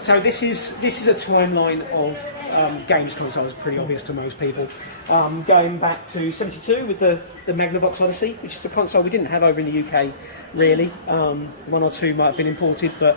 So this is a timeline of games consoles, pretty obvious to most people. Going back to '72 with the Magnavox Odyssey, which is a console we didn't have over in the UK, really. One or two might have been imported, but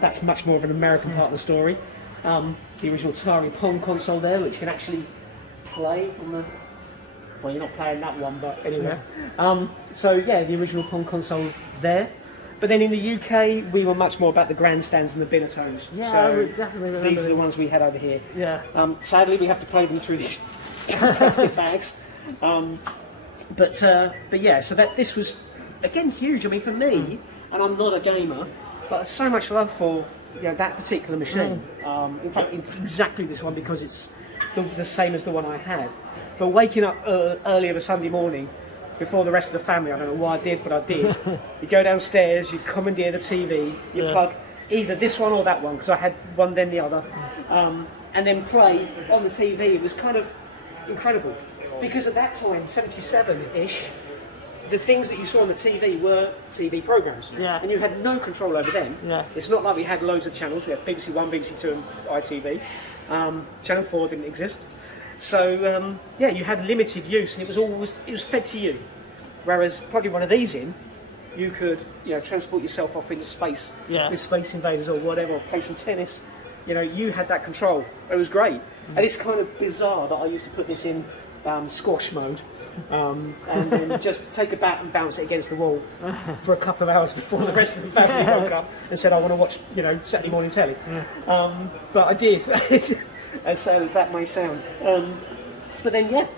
that's much more of an American part of the story. The original Atari Pong console there, which can actually play on the... Well, you're not playing that one, but anyway. So yeah, the original Pong console there. But then in the UK, we were much more about the grandstands and the Binatones. Yeah, so I would definitely remember these are the ones we had over here. Yeah. Sadly, we have to play them through these plastic bags. But yeah, so this was again huge. I mean, for me, and I'm not a gamer, but so much love for that particular machine. In fact, it's exactly this one because it's the same as the one I had. But waking up early of a Sunday morning, before the rest of the family, I don't know why I did, but I did. You go downstairs, you commandeer the TV, you plug either this one or that one, because I had one then the other, and then play on the TV. It was kind of incredible. Because at that time, 77-ish, the things that you saw on the TV were TV programs. Yeah. And you had no control over them. Yeah. It's not like we had loads of channels. We had BBC One, BBC Two, and ITV. Channel 4 didn't exist. So you had limited use, and it was fed to you. Whereas plugging one of these in, you could transport yourself off into space with Space Invaders or whatever, or play some tennis. You had that control. It was great, and it's kind of bizarre that I used to put this in squash mode, and then just take a bat and bounce it against the wall for a couple of hours before the rest of the family woke up and said, "I want to watch Saturday morning telly." But I did. As sad as that may sound. But then,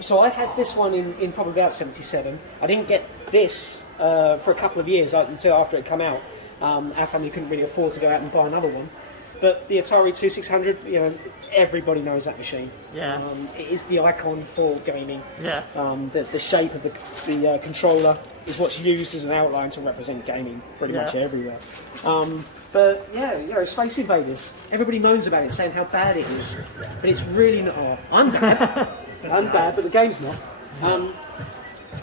so I had this one in probably about 77. I didn't get this for a couple of years until after it came out. Our family couldn't really afford to go out and buy another one. But the Atari 2600, everybody knows that machine. Yeah. It is the icon for gaming. Yeah. The shape of the controller is what's used as an outline to represent gaming pretty much everywhere. But Space Invaders. Everybody moans about it, saying how bad it is, but it's really not. Oh, I'm bad. I'm bad, but the game's not.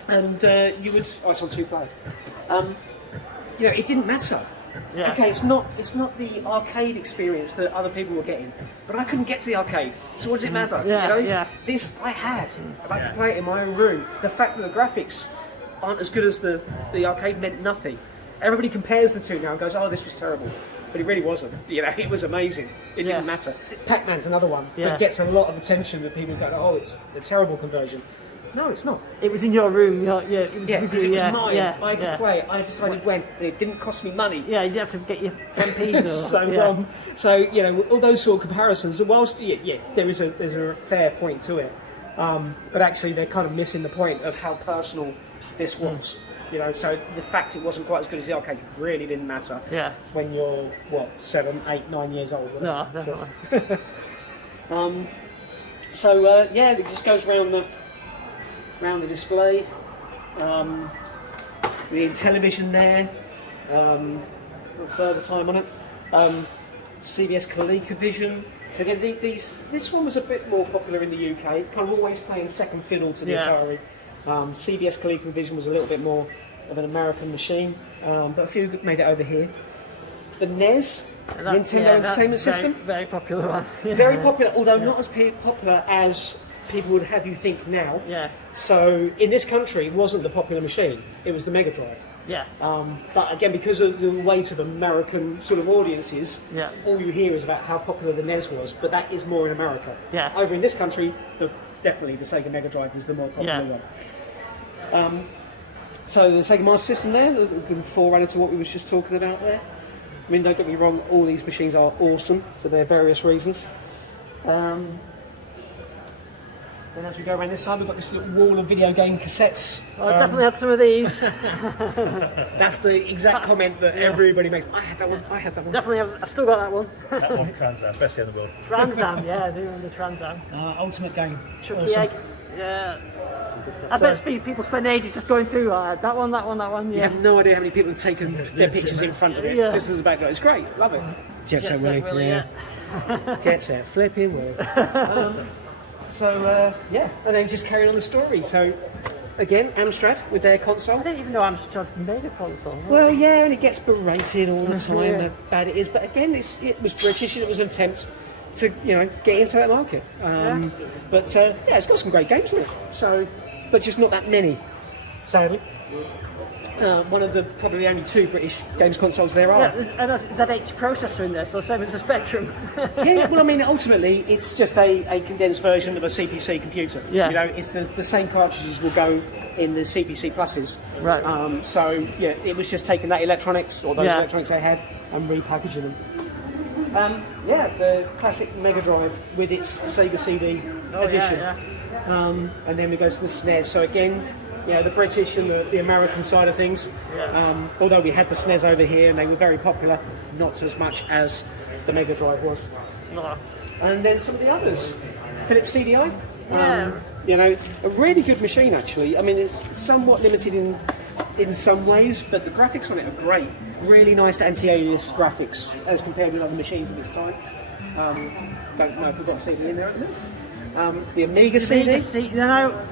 It's on 2-player. It didn't matter. Yeah. Okay, it's not the arcade experience that other people were getting, but I couldn't get to the arcade. So what does it matter? This I had. I could play it in my own room. The fact that the graphics aren't as good as the arcade meant nothing. Everybody compares the two now and goes, "Oh, this was terrible," but it really wasn't. It was amazing. It didn't matter. Pac-Man's another one that gets a lot of attention. That people go, "Oh, it's a terrible conversion." No, it's not. It was in your room. Because it was mine. I could play it. I decided when. It didn't cost me money. Yeah, you have to get your 10p's. So all those sort of comparisons. Whilst there's a fair point to it, but actually they're kind of missing the point of how personal this was. So the fact it wasn't quite as good as the arcade really didn't matter. Yeah. When you're 7, 8, 9 years old. No, definitely. It just goes round the display. The television there. Further time on it. CBS ColecoVision. So again, this one was a bit more popular in the UK. Kind of always playing second fiddle to the Atari. CBS ColecoVision was a little bit more of an American machine, but a few made it over here. The NES, Nintendo Entertainment System, very popular one. Very popular, although not as popular as people would have you think now. Yeah. So in this country, it wasn't the popular machine; it was the Mega Drive. Yeah. But again, because of the weight of American sort of audiences, all you hear is about how popular the NES was. But that is more in America. Yeah. Over in this country, definitely the Sega Mega Drive is the more popular one. So the Sega Master System there, the forerunner to what we was just talking about there. I mean, don't get me wrong, all these machines are awesome for their various reasons. Then as we go around this side, we've got this little wall of video game cassettes. I definitely had some of these. That's the exact comment that everybody makes. I had that one. Definitely, I've still got that one. That one, Trans Am, best in the world. Trans Am, I do remember Trans Am. Ultimate game. Chucky Awesome. Egg, I bet people spend ages just going through that one. You have no idea how many people have taken their pictures in front of it, just as a background. It's great, love it. Jet Set Willy, Jet Set Flipping Willy. And then just carrying on the story. So again, Amstrad with their I console. didn't even know Amstrad made a console. Well, yeah, and it gets berated all the time Yeah. how bad it is. But again, it was British and it was an attempt to get into that market. But yeah, it's got some great games in it. So, but just not that many, sadly. One of the probably only 2 British games consoles there are. Yeah, there's a Z80 processor in there, so same as the Spectrum. Yeah, well, I mean, ultimately, it's just a condensed version of a CPC computer. Yeah. It's the same cartridges will go in the CPC pluses. Right. So, yeah, it was just taking that electronics, or those Yeah. electronics they had, and repackaging them. Yeah, the classic Mega Drive with its Sega CD edition. Yeah. And then we go to the SNES. So again, the British and the American side of things. Yeah. Although we had the SNES over here and they were very popular, not as much as the Mega Drive was. Oh, And then some of the others. Philips CDI. Yeah. A really good machine actually. I mean, it's somewhat limited in some ways, but the graphics on it are great. Really nice anti-alias graphics as compared with other machines of its time. Don't know if we've got a CD in there at the minute. The Amiga CD. I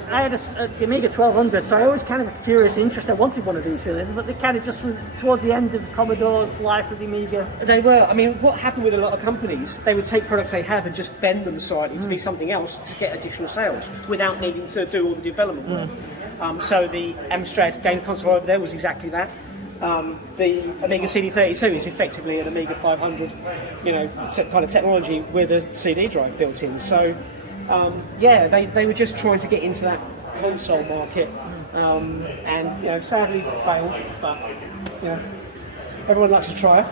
had the Amiga 1200, so I always kind of a curious interest. I wanted one of these things, but they kind of just towards the end of Commodore's life with the Amiga. They were. I mean, what happened with a lot of companies, they would take products they have and just bend them slightly to be something else to get additional sales without needing to do all the development work. So the Amstrad game console over there was exactly that. The Amiga CD32 is effectively an Amiga 500, kind of technology with a CD drive built in. So, they were just trying to get into that console market, and sadly failed. But everyone likes to try.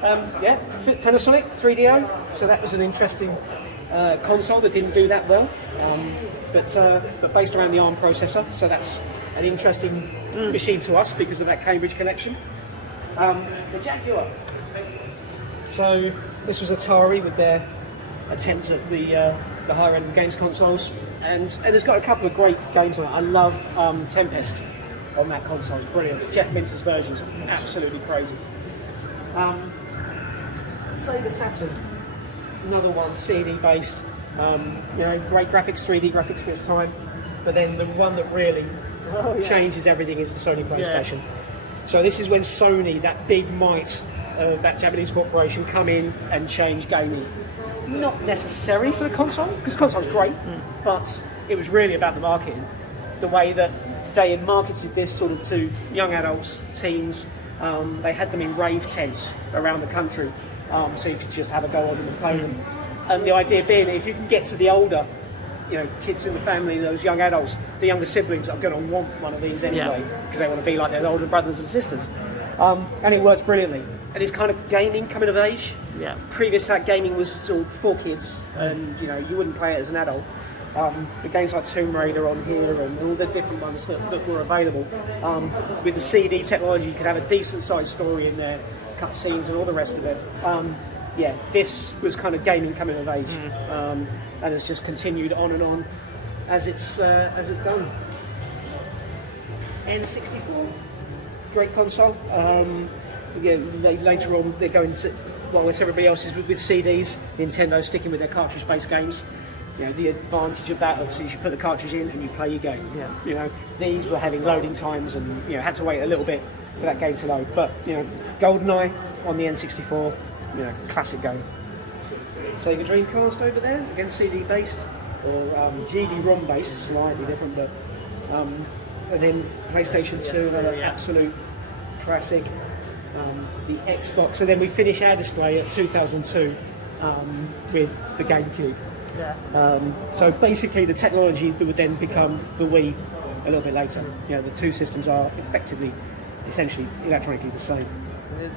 Panasonic 3DO. So that was an interesting console that didn't do that well, but based around the ARM processor. So that's an interesting machine to us because of that Cambridge connection. The Jaguar. So this was Atari with their attempt at the higher end games consoles, and it's got a couple of great games on it. I love Tempest on that console. It's brilliant. Jeff Mintz's version's absolutely crazy. Sega Saturn, another one CD based. Great graphics, 3D graphics for its time. But then the one that really changes everything is the Sony PlayStation. So this is when Sony, that big might of that Japanese corporation, come in and change gaming. Not necessary for the console, because the console's great, but it was really about the marketing. The way that they had marketed this sort of to young adults, teens. They had them in rave tents around the country, so you could just have a go on them and play them. And the idea being, if you can get to the older, kids in the family, those young adults, the younger siblings are going to want one of these anyway, because they want to be like their older brothers and sisters. And it works brilliantly. And it's kind of gaming coming of age. Yeah. Previous to that, gaming was sort of for kids, and you wouldn't play it as an adult. The games like Tomb Raider on here and all the different ones that were available. With the CD technology, you could have a decent sized story in there, cut scenes and all the rest of it. This was kind of gaming coming of age, and it's just continued on as it's done. N64, great console. Later on they're going to, as everybody else is with CDs, Nintendo's sticking with their cartridge-based games. The advantage of that obviously is you put the cartridge in and you play your game. These were having loading times and had to wait a little bit for that game to load. But GoldenEye on the N64, classic game. Sega Dreamcast over there, again CD based or GD-ROM based, slightly different, but and then PlayStation 2, another absolute classic. The Xbox, and then we finish our display at 2002 with the GameCube. So basically the technology that would then become the Wii a little bit later. The two systems are essentially electronically the same.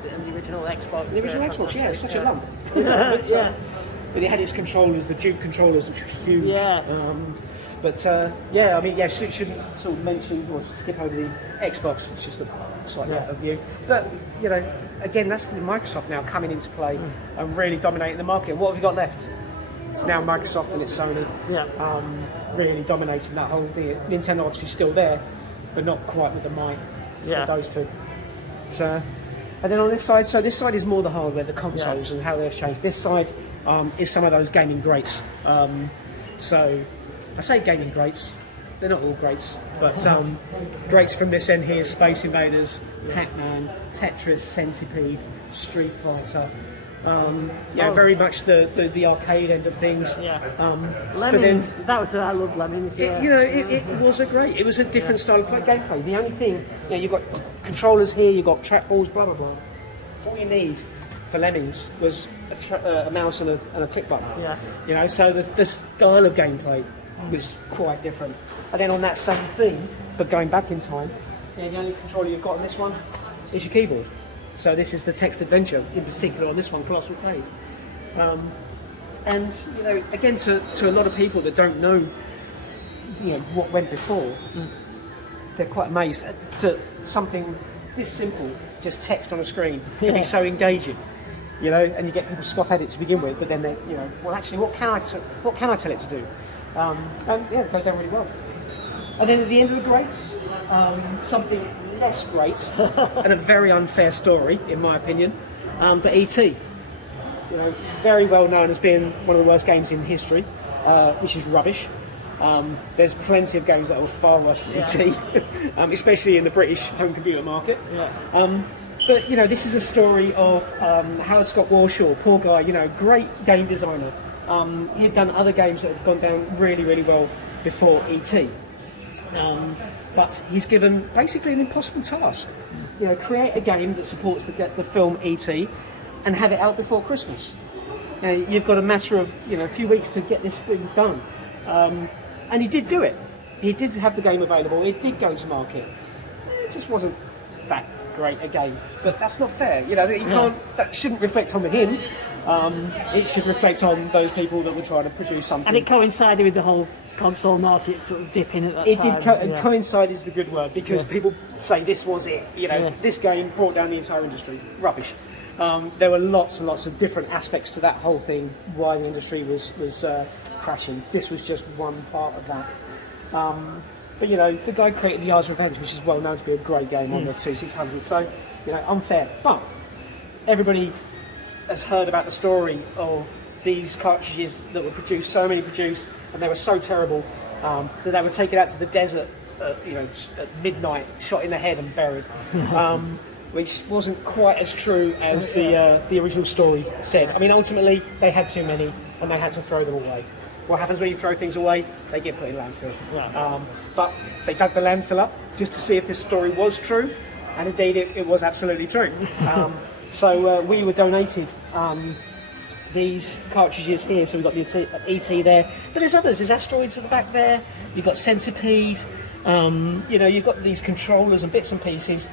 The original Xbox. The original Xbox, it's such a lump. But it had its controllers, the Duke controllers, which were huge. Shouldn't sort of mention or skip over the Xbox. It's just a slightly out of view. But again, that's Microsoft now coming into play and really dominating the market. What have we got left? It's now Microsoft and it's Sony. Really dominating that whole thing. Nintendo obviously still there, but not quite with the might of those two. So, and then on this side, this side is more the hardware, the consoles and how they've changed. This side is some of those gaming greats. So I say gaming greats, they're not all greats, but greats from this end here: Space Invaders, Pac-Man, Tetris, Centipede, Street Fighter. Very much the arcade end of things. Yeah. But then, Lemmings. I love Lemmings. Yeah. it was a different style of gameplay. The only thing, you've got controllers here, you've got trackballs, blah blah blah. All you need for Lemmings was a mouse and a click button. Yeah. So the style of gameplay was quite different. And then on that same thing, but going back in time, the only controller you've got on this one is your keyboard. So this is the text adventure, in particular on this one, Colossal Cave. And again, to a lot of people that don't know, what went before, they're quite amazed at something this simple, just text on a screen, can be so engaging. And you get people scoff at it to begin with, but then they, well, actually, what can I tell it to do? It goes down really well. And then at the end of the greats, something less great and a very unfair story, in my opinion. But E.T., very well known as being one of the worst games in history, which is rubbish. There's plenty of games that are far worse than E.T., especially in the British home computer market. Yeah. But this is a story of Howard Scott Warshaw, poor guy, great game designer. He'd done other games that had gone down really, really well before E.T. But he's given basically an impossible task. Create a game that supports the film E.T. and have it out before Christmas. You've got a matter of a few weeks to get this thing done. And he did do it. He did have the game available. It did go to market. It just wasn't that great a game. But that's not fair. You can't. That shouldn't reflect on him. It should reflect on those people that were trying to produce something. And it coincided with the whole console market sort of dipping at that it time. Did coincide is the good word, because people say this was it. This game brought down the entire industry. Rubbish. There were lots and lots of different aspects to that whole thing, why the industry was crashing. This was just one part of that. But the guy created The Yard's Revenge, which is well known to be a great game on the 2600. So unfair. But everybody has heard about the story of these cartridges that were produced, and they were so terrible that they were taken out to the desert, at midnight, shot in the head and buried. Which wasn't quite as true as the original story said. I mean, ultimately, they had too many and they had to throw them away. What happens when you throw things away? They get put in landfill. Right. But they dug the landfill up just to see if this story was true, and indeed it was absolutely true. So we were donated these cartridges here, so we've got the ET there, but there's others. There's Asteroids at the back there, you've got Centipede, you've got these controllers and bits and pieces,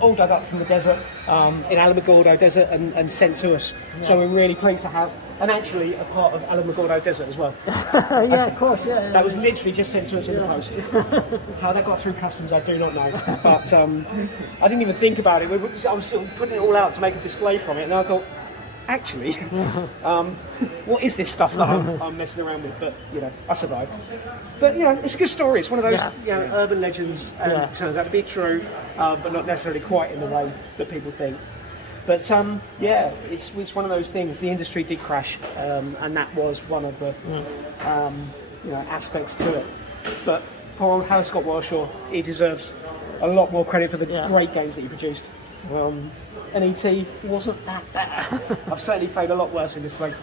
all dug up from the desert, in Alamogordo Desert and sent to us. So we're really pleased to have, and actually a part of Alamogordo Desert as well. Yeah, of course, yeah. That was literally just sent to us in the post. How that got through customs, I do not know. But I didn't even think about it. I was sort of putting it all out to make a display from it, and I thought, actually, what is this stuff that I'm messing around with? But I survived. But it's a good story. It's one of those urban legends, and it turns out to be true, but not necessarily quite in the way that people think. But it's one of those things. The industry did crash, and that was one of the aspects to it. But poor Howard Scott Warshaw, he deserves a lot more credit for the great games that he produced. And E.T. wasn't that bad. I've certainly played a lot worse in this place.